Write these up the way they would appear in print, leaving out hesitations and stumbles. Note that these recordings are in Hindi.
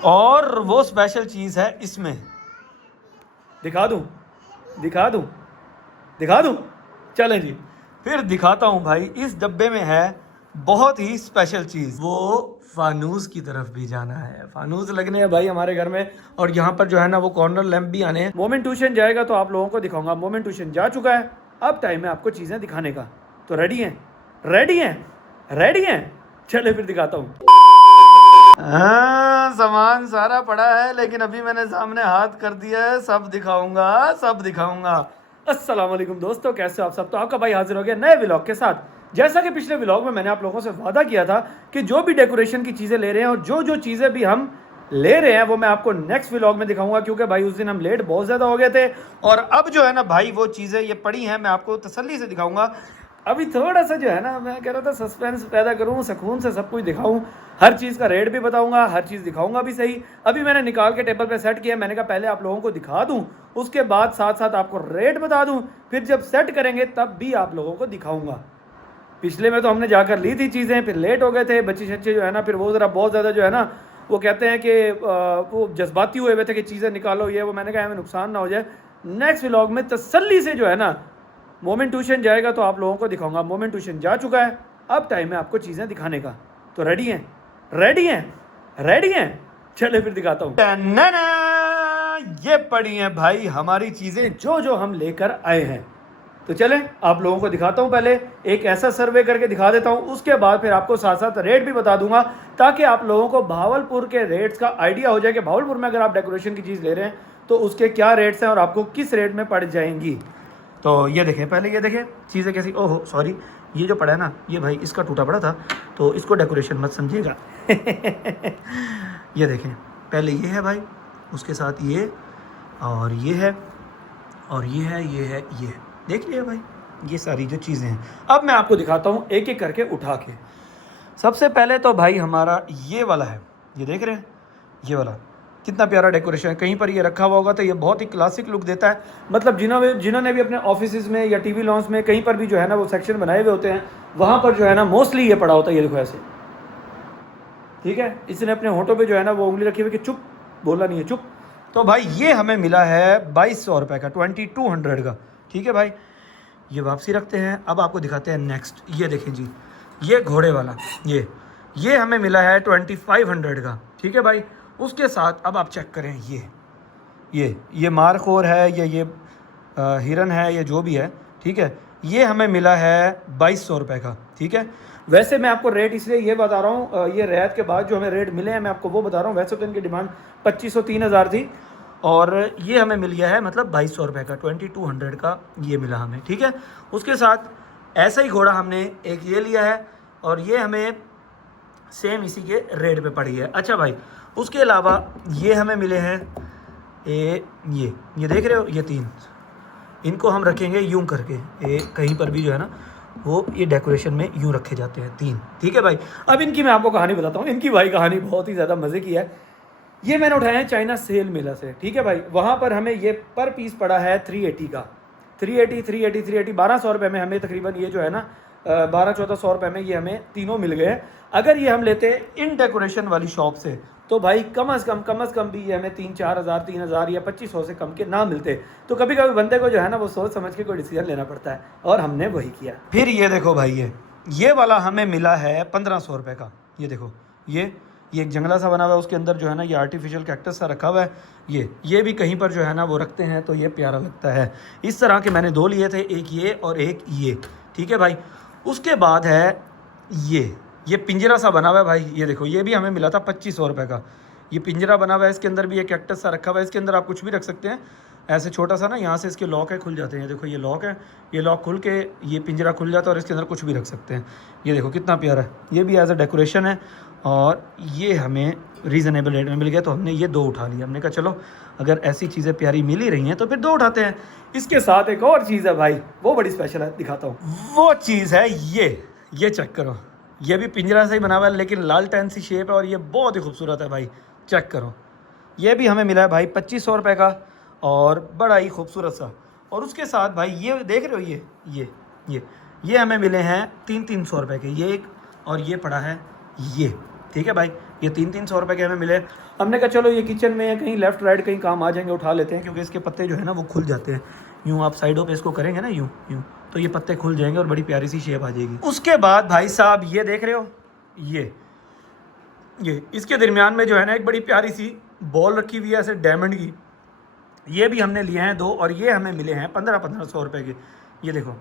और वो स्पेशल चीज़ है इसमें, दिखा दूं दिखा दूं दिखा दूं, चलें जी फिर दिखाता हूं भाई। इस डब्बे में है बहुत ही स्पेशल चीज़, वो फानूस की तरफ भी जाना है। फानूस लगने हैं भाई हमारे घर में, और यहाँ पर जो है ना वो कॉर्नर लैंप भी आने हैं। मोमेंट ट्यूशन जाएगा तो आप लोगों को दिखाऊंगा। मोमेंट ट्यूशन जा चुका है, अब टाइम है आपको चीज़ें दिखाने का। तो रेडी हैं रेडी हैं रेडी हैं, चले फिर दिखाता हूँ। हाँ, सामान सारा पड़ा है, लेकिन अभी मैंने सामने हाथ कर दिया है। सब दिखाऊंगा सब दिखाऊंगा। अस्सलाम वालेकुम दोस्तों, कैसे हो आप सब। तो आपका भाई हाजिर हो गया नए व्लॉग के साथ। जैसा कि पिछले व्लॉग में मैंने आप लोगों से वादा किया था कि जो भी डेकोरेशन की चीज़ें ले रहे हैं और जो जो चीज़ें भी हम ले रहे हैं वो मैं आपको नेक्स्ट व्लॉग में दिखाऊंगा, क्योंकि भाई उस दिन हम लेट बहुत ज़्यादा हो गए थे। और अब जो है ना भाई वो चीज़ें ये पड़ी हैं, मैं आपको तसल्ली से दिखाऊंगा। अभी थोड़ा सा जो है ना, मैं कह रहा था सस्पेंस पैदा करूं, सुकून से सब कुछ दिखाऊं, हर चीज़ का रेट भी बताऊंगा, हर चीज़ दिखाऊंगा भी सही। अभी मैंने निकाल के टेबल पे सेट किया, मैंने कहा पहले आप लोगों को दिखा दूं, उसके बाद साथ साथ आपको रेट बता दूं, फिर जब सेट करेंगे तब भी आप लोगों को दिखाऊंगा। पिछले में तो हमने जाकर ली थी चीज़ें, फिर लेट हो गए थे, बच्चे शच्चे जो है ना, फिर वो ज़रा बहुत ज़्यादा जो है ना वो कहते हैं कि वो जज्बाती हुए थे कि चीज़ें निकालो ये वो। मैंने कहा हमें नुकसान ना हो जाए। नेक्स्ट व्लॉग में तसल्ली से जो है ना मोमेंट ट्यूशन जाएगा तो आप लोगों को दिखाऊंगा। मोमेंट ट्यूशन जा चुका है, अब टाइम है आपको चीज़ें दिखाने का। तो रेडी हैं रेडी हैं रेडी हैं, चले फिर दिखाता हूँ। ये पड़ी हैं भाई हमारी चीज़ें जो जो हम लेकर आए हैं। तो चलें आप लोगों को दिखाता हूँ। पहले एक ऐसा सर्वे करके दिखा देता हूँ, उसके बाद फिर आपको साथ साथ रेट भी बता दूंगा, ताकि आप लोगों को भावलपुर के रेट्स का आइडिया हो जाए कि भावलपुर में अगर आप डेकोरेशन की चीज़ ले रहे हैं तो उसके क्या रेट्स हैं और आपको किस रेट में पड़ जाएंगी। तो ये देखें, पहले ये देखें चीज़ें कैसी। ओहो सॉरी, ये जो पड़ा है ना ये भाई इसका टूटा पड़ा था, तो इसको डेकोरेशन मत समझिएगा। ये देखें, पहले ये है भाई, उसके साथ ये और ये है और ये है, ये है, ये है। देख लिया भाई ये सारी जो चीज़ें हैं। अब मैं आपको दिखाता हूँ एक एक करके उठा के। सबसे पहले तो भाई हमारा ये वाला है, ये देख रहे हैं, ये वाला कितना प्यारा डेकोरेशन है। कहीं पर ये रखा हुआ होगा तो ये बहुत ही क्लासिक लुक देता है। मतलब जिन्होंने भी अपने ऑफिस में या टीवी लॉन्च में कहीं पर भी जो है ना वो सेक्शन बनाए हुए होते हैं, वहाँ पर जो है ना मोस्टली ये पड़ा होता है। ये देखो ऐसे, ठीक है, इसने अपने होठों पे जो है ना वो उंगली रखी हुई कि चुप, बोला नहीं है चुप। तो भाई ये हमें मिला है 2200 रुपये का, 2200 का। ठीक है भाई, ये वापसी रखते हैं। अब आपको दिखाते हैं नेक्स्ट। ये देखें जी, ये घोड़े वाला, ये हमें मिला है 2500 का। ठीक है भाई, उसके साथ अब आप चेक करें, ये मारखोर है या ये हिरन है या जो भी है, ठीक है, ये हमें मिला है 2200 रुपये का। ठीक है, वैसे मैं आपको रेट इसलिए ये बता रहा हूँ, ये रियायत के बाद जो हमें रेट मिले हैं मैं आपको वो बता रहा हूँ। वैसे तो इनकी डिमांड 2500 3000 थी, और ये हमें मिल गया है मतलब 2200 रुपये का, 2200 का ये मिला हमें। ठीक है, उसके साथ ऐसा ही घोड़ा हमने एक ये लिया है, और ये हमें सेम इसी के रेट पे पड़ी है। अच्छा भाई, उसके अलावा ये हमें मिले हैं ये देख रहे हो, ये 3, इनको हम रखेंगे यूं करके। कहीं पर भी जो है ना वो ये डेकोरेशन में यूं रखे जाते हैं 3। ठीक है भाई, अब इनकी मैं आपको कहानी बताता हूँ। इनकी भाई कहानी बहुत ही ज़्यादा मज़े की है। ये मैंने उठाया है चाइना सेल मेला से। ठीक है भाई, वहाँ पर हमें ये पर पीस पड़ा है 380 का। 380 1200 रुपये में हमें तकरीबन ये जो है ना 1200-1400 रुपये में ये हमें तीनों मिल गए। अगर ये हम लेते इन डेकोरेशन वाली शॉप से तो भाई कम अज़ कम भी ये हमें 3-4 हज़ार 3,000 या 2500 से कम के ना मिलते। तो कभी कभी बंदे को जो है ना वो सोच समझ के कोई डिसीजन लेना पड़ता है, और हमने वही किया। फिर ये देखो भाई, ये वाला हमें मिला है 1500 रुपये का। ये देखो, ये एक जंगला सा बना हुआ है, उसके अंदर जो है ना ये आर्टिफिशियल कैक्टस सा रखा हुआ है। ये भी कहीं पर जो है ना वो रखते हैं तो ये प्यारा लगता है। इस तरह के मैंने 2 लिए थे, एक ये और एक ये। ठीक है भाई, उसके बाद है ये पिंजरा सा बना हुआ है भाई। ये देखो, ये भी हमें मिला था 2500 रुपये का। ये पिंजरा बना हुआ है, इसके अंदर भी एक कैक्टस सा रखा हुआ है। इसके अंदर आप कुछ भी रख सकते हैं, ऐसे छोटा सा ना, यहाँ से इसके लॉक है, खुल जाते हैं। देखो ये लॉक है, ये लॉक खुल के ये पिंजरा खुल जाता है और इसके अंदर कुछ भी रख सकते हैं। ये देखो कितना प्यारा है, ये भी एज अ डेकोरेशन है, और ये हमें रीज़नेबल रेट में मिल गया तो हमने ये 2 उठा लिया। हमने कहा चलो अगर ऐसी चीज़ें प्यारी मिल ही रही हैं तो फिर 2 उठाते हैं। इसके साथ एक और चीज़ है भाई, वो बड़ी स्पेशल है, दिखाता हूँ। वो चीज़ है ये चेक करो, ये भी पिंजरा से ही बना हुआ है लेकिन लालटेन सी शेप है, और ये बहुत ही खूबसूरत है भाई। चेक करो, ये भी हमें मिला है भाई 2500 रुपये का, और बड़ा ही खूबसूरत सा। और उसके साथ भाई ये देख रहे हो, ये हमें मिले हैं 300 रुपये के, ये एक, और ये पड़ा है ये। ठीक है भाई, ये 300-300 रुपये के हमें मिले। हमने कहा चलो ये किचन में कहीं लेफ़्ट राइट कहीं काम आ जाएंगे, उठा लेते हैं, क्योंकि इसके पत्ते जो है ना वो खुल जाते हैं। यूँ आप साइडों पे इसको करेंगे ना यूँ यूँ, तो ये पत्ते खुल जाएंगे और बड़ी प्यारी सी शेप आ जाएगी। उसके बाद भाई साहब ये देख रहे हो, ये इसके दरमियान में जो है ना एक बड़ी प्यारी सी बॉल रखी हुई है ऐसे डायमंड की। ये भी हमने लिए हैं 2 और ये हमें मिले हैं 1500 रुपये के। ये देखो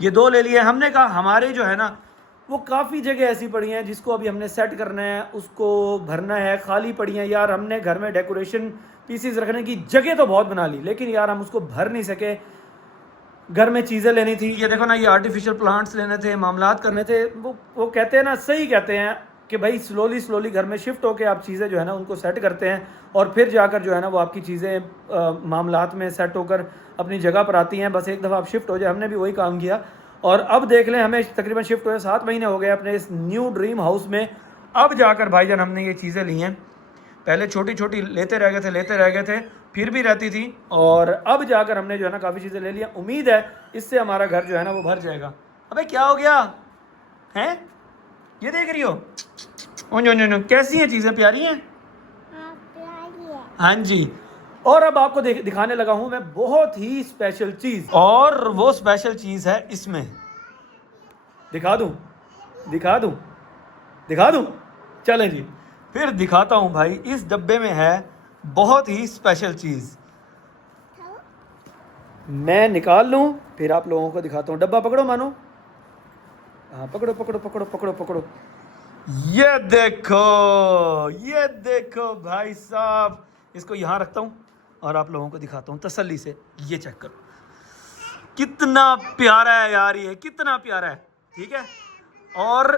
ये 2 ले लिए। हमने कहा हमारे जो है ना वो काफ़ी जगह ऐसी पड़ी हैं जिसको अभी हमने सेट करना है, उसको भरना है, खाली पड़ी हैं यार। हमने घर में डेकोरेशन पीसीस रखने की जगह तो बहुत बना ली, लेकिन यार हम उसको भर नहीं सके। घर में चीज़ें लेनी थी, ये देखो ना, ये आर्टिफिशियल प्लांट्स लेने थे, मामलात करने थे। वो कहते हैं ना, सही कहते हैं कि भाई स्लोली घर में शिफ्ट होकर आप चीज़ें जो है ना उनको सेट करते हैं और फिर जाकर जो है ना वो आपकी चीज़ें मामलात में सेट होकर अपनी जगह पर आती हैं। बस एक दफ़ा आप शिफ्ट हो जाए, हमने भी वही काम किया और अब देख लें हमें तकरीबन शिफ्ट हुए 7 महीने हो गए अपने इस न्यू ड्रीम हाउस में। अब जाकर भाईजान हमने ये चीज़ें ली हैं। पहले छोटी छोटी लेते रह गए थे, फिर भी रहती थी, और अब जाकर हमने जो है ना काफ़ी चीज़ें ले लिया। उम्मीद है इससे हमारा घर जो है ना वो भर जाएगा। अबे क्या हो गया है, ये देख रही हो? कैसी हैं चीज़ें, प्यारी हैं? हाँ जी। और अब आपको दिखाने लगा हूं मैं बहुत ही स्पेशल चीज़, और वो स्पेशल चीज़ है इसमें। दिखा दूं? चलें जी, फिर दिखाता हूं भाई। इस डब्बे में है बहुत ही स्पेशल चीज़। मैं निकाल लूं फिर आप लोगों को दिखाता हूं। डब्बा पकड़ो मानो, हाँ पकड़ो। ये देखो भाई साहब, इसको यहाँ रखता हूँ और आप लोगों को दिखाता हूँ तसल्ली से। ये चेक करो कितना प्यारा है यार, ये कितना प्यारा है। ठीक है, और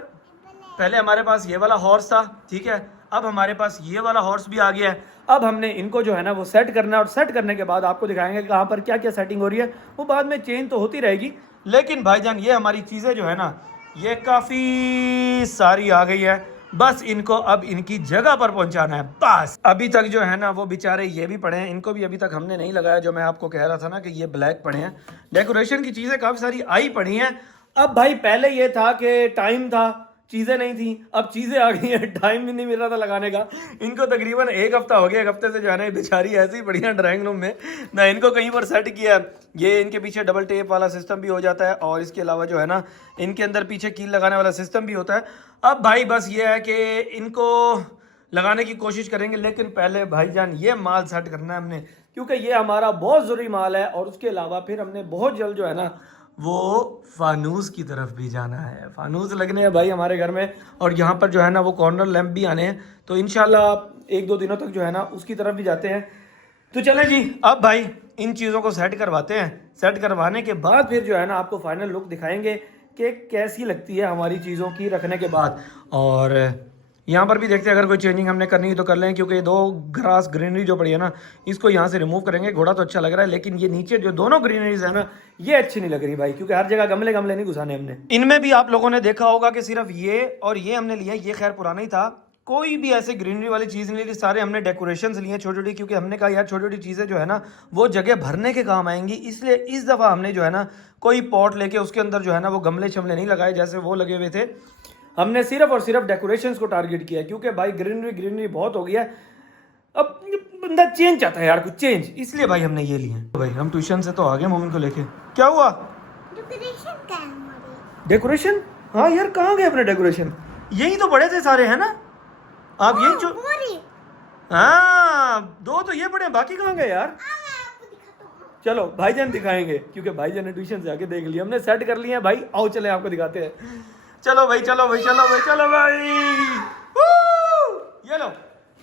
पहले हमारे पास ये वाला हॉर्स था, ठीक है, अब हमारे पास ये वाला हॉर्स भी आ गया है। अब हमने इनको जो है ना वो सेट करना है, और सेट करने के बाद आपको दिखाएंगे कहाँ पर क्या क्या सेटिंग हो रही है। वो बाद में चेंज तो होती रहेगी, लेकिन भाईजान ये हमारी चीज़ें जो है ना ये काफ़ी सारी आ गई है। बस इनको अब इनकी जगह पर पहुंचाना है बस। अभी तक जो है ना वो बेचारे ये भी पड़े हैं, इनको भी अभी तक हमने नहीं लगाया। जो मैं आपको कह रहा था ना कि ये ब्लैक पड़े हैं, डेकोरेशन की चीज़ें काफ़ी सारी आई पड़ी हैं। अब भाई पहले ये था कि टाइम था, चीज़ें नहीं थी, अब चीज़ें आ गई हैं, टाइम भी नहीं मिल रहा था लगाने का। इनको तकरीबन 1 हफ्ता हो गया, 1 हफ्ते से जो है ना बेचारी ऐसी ही बढ़िया ड्राइंग रूम में ना इनको कहीं पर सेट किया। ये इनके पीछे डबल टेप वाला सिस्टम भी हो जाता है, और इसके अलावा जो है ना इनके अंदर पीछे कील लगाने वाला सिस्टम भी होता है। अब भाई बस ये है कि इनको लगाने की कोशिश करेंगे, लेकिन पहले भाईजान ये माल सेट करना है हमने, क्योंकि ये हमारा बहुत ज़रूरी माल है। और उसके अलावा फिर हमने बहुत जल्द जो है ना वो फानूस की तरफ भी जाना है। फानूस लगने हैं भाई हमारे घर में, और यहाँ पर जो है ना वो कॉर्नर लैंप भी आने हैं, तो इंशाल्लाह 1-2 दिनों तक जो है ना उसकी तरफ भी जाते हैं। तो चलें जी, अब भाई इन चीज़ों को सेट करवाते हैं। सेट करवाने के बाद फिर जो है ना आपको फाइनल लुक दिखाएंगे कि कैसी लगती है हमारी चीज़ों की रखने के बाद। और यहाँ पर भी देखते हैं अगर कोई चेंजिंग हमने करनी है तो कर लें, क्योंकि 2 ग्रास ग्रीनरी जो पड़ी है ना इसको यहाँ से रिमूव करेंगे। घोड़ा तो अच्छा लग रहा है, लेकिन ये नीचे जो दोनों ग्रीनरीज है ना ये अच्छी नहीं लग रही भाई, क्योंकि हर जगह गमले नहीं घुसाने हमने। इनमें भी आप लोगों ने देखा होगा कि सिर्फ ये और ये हमने लिया, ये खैर पुराना ही था, कोई भी ऐसे ग्रीनरी वाली चीज़ नहीं ली, सारे हमने डेकोरेशंस लिए छोटी छोटी, क्योंकि हमने कहा यार छोटी छोटी चीज़ें जो है ना वो जगह भरने के काम आएंगी। इसलिए इस दफ़ा हमने जो है ना कोई पॉट लेके उसके अंदर जो है ना वो गमले शमले नहीं लगाए जैसे वो लगे हुए थे। हमने सिर्फ और सिर्फ डेकोरेशंस को टारगेट किया, क्योंकि भाई ग्रीनरी बहुत हो गया है। अब बंदा चेंज चाहता है यार, कुछ चेंज, इसलिए भाई हमने ये लिए। भाई हम ट्यूशन से तो आ गए मोमिन को लेके। क्या हुआ? डेकोरेशन? हाँ यार कहाँ गए अपने डेकोरेशन? यही तो पड़े थे सारे, है ना? आप यही जो हाँ 2 तो ये पड़े, बाकी कहाँ गए यार? चलो भाईजान दिखाएंगे, क्योंकि भाईजान ने ट्यूशन से आके देख लिया, हमने सेट कर लिया भाई। आओ चले आपको दिखाते हैं। चलो भाई ये लो।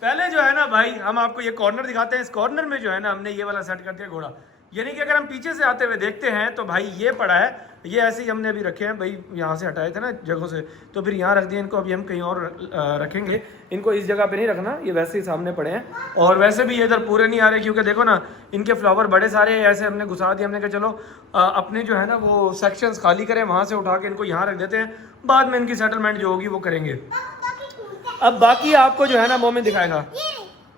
पहले जो है ना भाई हम आपको ये कॉर्नर दिखाते हैं। इस कॉर्नर में जो है ना हमने ये वाला सेट कर दिया घोड़ा, यानी कि अगर हम पीछे से आते हुए देखते हैं तो भाई ये पड़ा है, ये ऐसे ही हमने अभी रखे हैं भाई, यहाँ से हटाए थे ना जगहों से, तो फिर यहाँ रख दिए इनको। अभी हम कहीं और रखेंगे इनको, इस जगह पे नहीं रखना, ये वैसे ही सामने पड़े हैं। और वैसे भी ये इधर पूरे नहीं आ रहे, क्योंकि देखो ना इनके फ्लावर बड़े सारे हैं, ऐसे हमने घुसा दिए। हमने कहा चलो अपने जो है ना वो सेक्शंस खाली करें, वहाँ से उठा के इनको यहाँ रख देते हैं, बाद में इनकी सेटलमेंट जो होगी वो करेंगे। अब बाकी आपको जो है ना मोमिन दिखाएगा।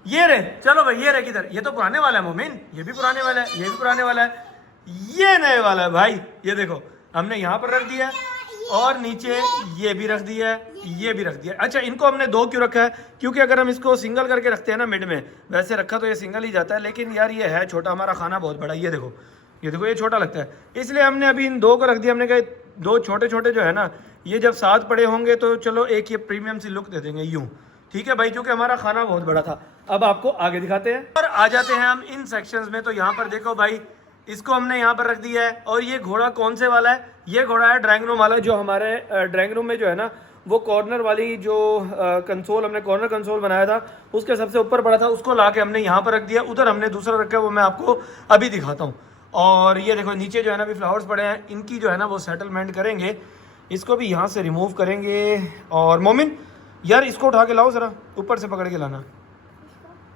ये रे, चलो भाई ये रे, किधर? ये तो पुराने वाला है मोमिन, ये भी पुराने वाला है, ये भी पुराने वाला है, ये नए वाला है भाई। ये देखो हमने यहाँ पर रख दिया है, और नीचे ये भी रख दिया है, ये भी रख दिया है। अच्छा, इनको हमने दो क्यों रखा है? क्योंकि अगर हम इसको सिंगल करके रखते हैं ना मिड में, वैसे रखा तो ये सिंगल ही जाता है, लेकिन यार ये है छोटा, हमारा खाना बहुत बड़ा। ये देखो, ये देखो, ये छोटा लगता है, इसलिए हमने अभी इन दो को रख दिया। हमने कहा दो छोटे छोटे जो है ना, ये जब साथ पड़े होंगे तो चलो एक ये प्रीमियम सी लुक दे देंगे यूँ। ठीक है भाई, क्योंकि हमारा खाना बहुत बड़ा था। अब आपको आगे दिखाते हैं और आ जाते हैं हम इन सेक्शंस में। तो यहाँ पर देखो भाई, इसको हमने यहाँ पर रख दिया है। और ये घोड़ा कौन से वाला है? ये घोड़ा है ड्राइंग रूम वाला, जो हमारे ड्राइंग रूम में जो है ना, वो कॉर्नर वाली जो कंसोल, हमने कॉर्नर कंसोल बनाया था, उसके सबसे ऊपर पड़ा था, उसको ला के हमने यहाँ पर रख दिया। उधर हमने दूसरा रखा है, वो मैं आपको अभी दिखाता हूँ। और ये देखो नीचे जो है ना अभी फ्लावर्स पड़े हैं, इनकी जो है ना वो सेटलमेंट करेंगे। इसको भी यहाँ से रिमूव करेंगे। और मोमिन यार इसको उठा के लाओ ज़रा, ऊपर से पकड़ के लाना।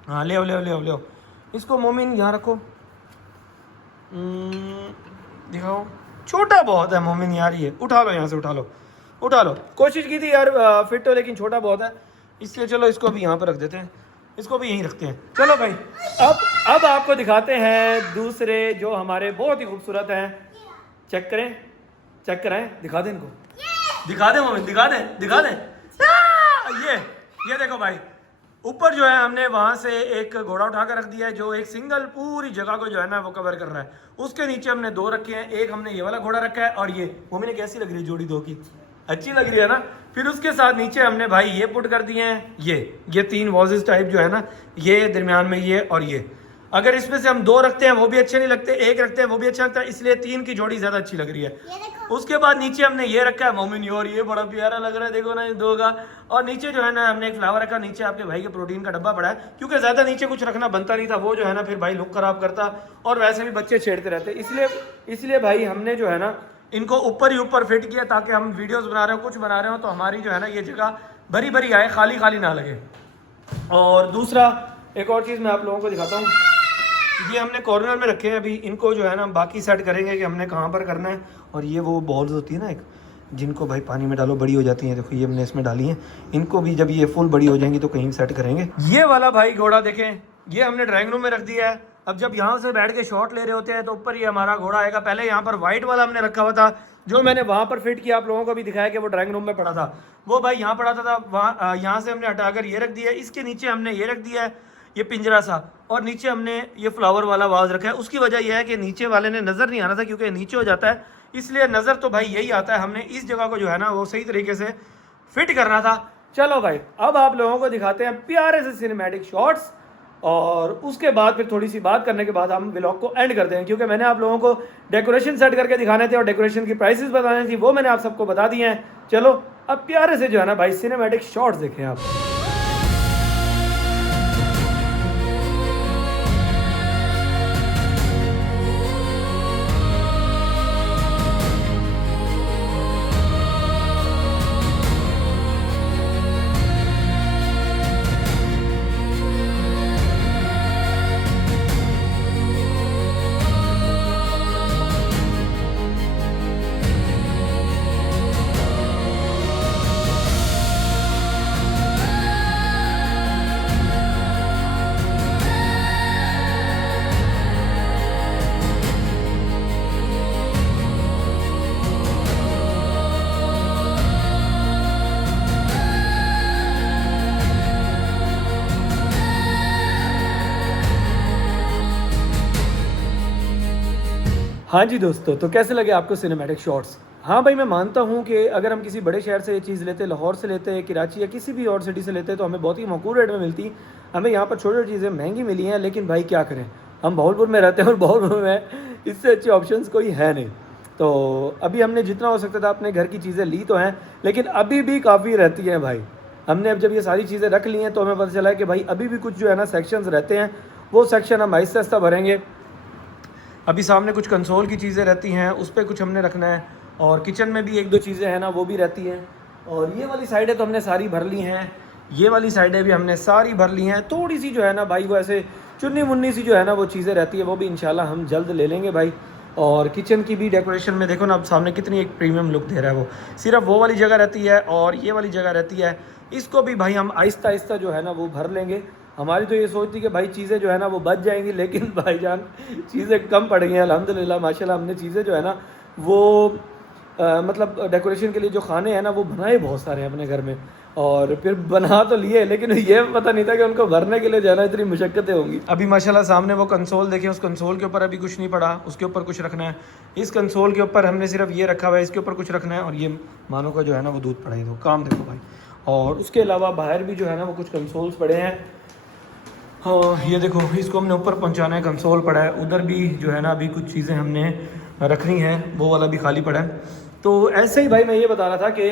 हाँ ले आओ ले आओ ले आओ ले आओ। इसको मोमिन यहाँ रखो, दिखाओ। छोटा बहुत है मोमिन यार, ये उठा लो, यहाँ से उठा लो, उठा लो। कोशिश की थी यार फिट हो, लेकिन छोटा बहुत है, इसलिए चलो इसको भी यहाँ पर रख देते हैं, इसको भी यहीं रखते हैं। चलो भाई, अब आपको दिखाते हैं दूसरे जो हमारे बहुत ही खूबसूरत हैं। चेक करें, चेक कराएं, दिखा दें इनको, दिखा दें मोमिन, दिखा दें, दिखा दें। ये देखो भाई, ऊपर जो है हमने वहाँ से एक घोड़ा उठा कर रख दिया है, जो एक सिंगल पूरी जगह को जो है ना वो कवर कर रहा है। उसके नीचे हमने दो रखे हैं, एक हमने ये वाला घोड़ा रखा है, और ये मोमिन कैसी लग रही है जोड़ी दो की? अच्छी लग रही है ना। फिर उसके साथ नीचे हमने भाई ये पुट कर दिए हैं, ये तीन वॉजेस टाइप जो है ना, ये दरमियान में ये और ये। अगर इसमें से हम दो रखते हैं वो भी अच्छे नहीं लगते, एक रखते हैं वो भी अच्छा लगता है, इसलिए तीन की जोड़ी ज़्यादा अच्छी लग रही है। उसके बाद नीचे हमने ये रखा है मोमिन, और ये बड़ा प्यारा लग रहा है, देखो ना ये दो का। और नीचे जो है ना हमने एक फ्लावर रखा, नीचे आपके भाई के प्रोटीन का डब्बा पड़ा है, क्योंकि ज़्यादा नीचे कुछ रखना बनता नहीं था, वो जो है ना फिर भाई लुक खराब करता, और वैसे भी बच्चे छेड़ते रहते, इसलिए भाई हमने जो है ना इनको ऊपर ही ऊपर फिट किया, ताकि हम वीडियोस बना रहे हो, कुछ बना रहे हो, तो हमारी जो है ना ये जगह भरी भरी आए, खाली खाली ना लगे। और दूसरा एक और चीज़ मैं आप लोगों को दिखाता हूँ, ये हमने कॉर्नर में रखे हैं। अभी इनको जो है ना बाकी सेट करेंगे कि हमने कहाँ पर करना है। और ये वो बॉल्स होती है ना एक, जिनको भाई पानी में डालो बड़ी हो जाती हैं, देखो ये हमने इसमें डाली हैं। इनको भी जब ये फुल बड़ी हो जाएंगी तो कहीं सेट करेंगे। ये वाला भाई घोड़ा देखें, ये हमने ड्राइंग रूम में रख दिया है। अब जब यहाँ से बैठ के शॉट ले रहे होते हैं तो ऊपर ही हमारा घोड़ा आएगा। पहले यहाँ पर वाइट वाला हमने रखा हुआ था, जो मैंने वहाँ पर फिट किया, आप लोगों को भी दिखाया कि वो ड्राइंग रूम में पड़ा था, वो भाई यहाँ पड़ा था। वहाँ यहाँ से हमने हटाकर ये रख दिया है। इसके नीचे हमने ये रख दिया है, ये पिंजरा सा, और नीचे हमने ये फ्लावर वाला वाज रखा है। उसकी वजह यह है कि नीचे वाले ने नज़र नहीं आना था, क्योंकि नीचे हो जाता है, इसलिए नज़र तो भाई यही आता है। हमने इस जगह को जो है ना वो सही तरीके से फिट करना था। चलो भाई, अब आप लोगों को दिखाते हैं प्यारे से सिनेमैटिक शॉट्स, और उसके बाद फिर थोड़ी सी बात करने के बाद हम व्लॉग को एंड करते हैं, क्योंकि मैंने आप लोगों को डेकोरेशन सेट करके दिखाने थे और डेकोरेशन की प्राइसेस बताने थी, वो मैंने आप सबको बता दिए हैं। चलो अब प्यारे से जो है ना भाई सिनेमैटिक शॉट्स देखें आप। हाँ जी दोस्तों, तो कैसे लगे आपको सिनेमैटिक शॉट्स? हाँ भाई, मैं मानता हूँ कि अगर हम किसी बड़े शहर से ये चीज़ लेते, लाहौर से लेते, कराची या किसी भी और सिटी से लेते, तो हमें बहुत ही मकबूल रेट में मिलती। हमें यहाँ पर छोटी छोटी चीज़ें महंगी मिली हैं, लेकिन भाई क्या करें, हम बहावलपुर में रहते हैं और बहावलपुर में इससे अच्छे ऑप्शंस कोई है नहीं। तो अभी हमने जितना हो सकता था अपने घर की चीज़ें ली तो हैं, लेकिन अभी भी काफ़ी रहती हैं भाई। हमने अब जब ये सारी चीज़ें रख ली हैं तो हमें पता चला है कि भाई अभी भी कुछ जो है ना सेक्शंस रहते हैं, वो सेक्शन हम आहिस्ता आहिस्ता भरेंगे। अभी सामने कुछ कंसोल की चीज़ें रहती हैं, उस पर कुछ हमने रखना है, और किचन में भी एक दो चीज़ें हैं ना वो भी रहती हैं। और ये वाली साइडें तो हमने सारी भर ली हैं, ये वाली साइडें भी हमने सारी भर ली हैं। थोड़ी सी जो है ना भाई वो ऐसे चुन्नी मुन्नी सी जो है ना वो चीज़ें रहती है, वो भी इंशाल्लाह हम जल्द ले लेंगे भाई। और किचन की भी डेकोरेशन में देखो ना, अब सामने कितनी एक प्रीमियम लुक दे रहा है। वो सिर्फ वो वाली जगह रहती है और ये वाली जगह रहती है, इसको भी भाई हम आहिस्ता आहिस्ता जो है ना वो भर लेंगे। हमारी तो ये सोच थी कि भाई चीज़ें जो है ना वो बच जाएंगी, लेकिन भाईजान चीज़ें कम पड़ गई हैं। अल्हम्दुलिल्लाह माशाल्लाह, हमने चीज़ें जो है ना वो मतलब डेकोरेशन के लिए जो खाने हैं ना वो बनाए बहुत सारे हैं अपने घर में, और फिर बना तो लिए, लेकिन ये पता नहीं था कि उनको भरने के लिए जाना इतनी मुशक्क़तें होंगी। अभी माशाल्लाह सामने वो कंसोल देखें, उस कंसोल के ऊपर अभी कुछ नहीं पड़ा, उसके ऊपर कुछ रखना है। इस कंसोल के ऊपर हमने सिर्फ ये रखा हुआ है, इसके ऊपर कुछ रखना है, और ये मानो का जो है ना वो दूध पड़ा ही, तो काम देखो भाई। और उसके अलावा बाहर भी जो है ना वो कुछ कंसोल्स पड़े हैं। हाँ ये देखो, इसको हमने ऊपर पहुंचाना है, कंसोल पड़ा है। उधर भी जो है ना अभी कुछ चीज़ें हमने रखनी हैं, वो वाला भी खाली पड़ा है। तो ऐसे ही भाई मैं ये बता रहा था कि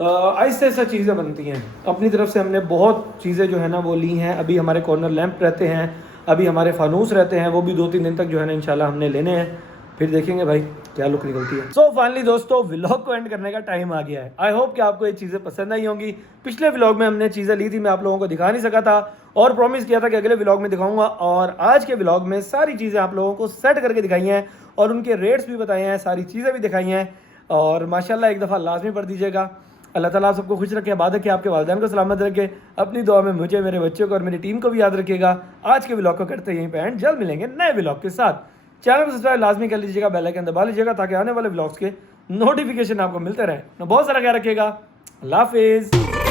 आहिस्ता आहिस्ता चीज़ें बनती हैं। अपनी तरफ से हमने बहुत चीज़ें जो है ना वो ली हैं। अभी हमारे कॉर्नर लैंप रहते हैं, अभी हमारे फानूस रहते हैं, वो भी 2-3 दिन तक जो है ना इंशाल्लाह हमने लेने हैं, फिर देखेंगे भाई क्या लुक निकलती है। सो फाइनली दोस्तों, व्लॉग को एंड करने का टाइम आ गया है। आई होप कि आपको ये चीज़ें पसंद आई होंगी। पिछले व्लॉग में हमने चीज़ें ली थी, मैं आप लोगों को दिखा नहीं सका था, और प्रॉमिस किया था कि अगले व्लॉग में दिखाऊंगा, और आज के व्लॉग में सारी चीज़ें आप लोगों को सेट करके दिखाई हैं, और उनके रेट्स भी बताए हैं, सारी चीज़ें भी दिखाई हैं। और माशाल्लाह एक दफ़ा लाजमी पढ़ दीजिएगा। अल्लाह ताला आप सबको खुश रखे, आबाद रखे, आपके वालिदैन को सलामत रखे। अपनी दुआ में मुझे, मेरे बच्चों को और मेरी टीम को भी याद रखिएगा। आज के व्लॉग को करते यहीं पे एंड, जल्द मिलेंगे नए व्लॉग के साथ। चैनल को सब्सक्राइब लाजमी कर लीजिएगा, बेल आइकन दबा लीजिएगा ताकि आने वाले व्लॉग्स के नोटिफिकेशन आपको मिलते रहे। बहुत सारा ख्याल रखिएगा। अल्लाह हाफिज़।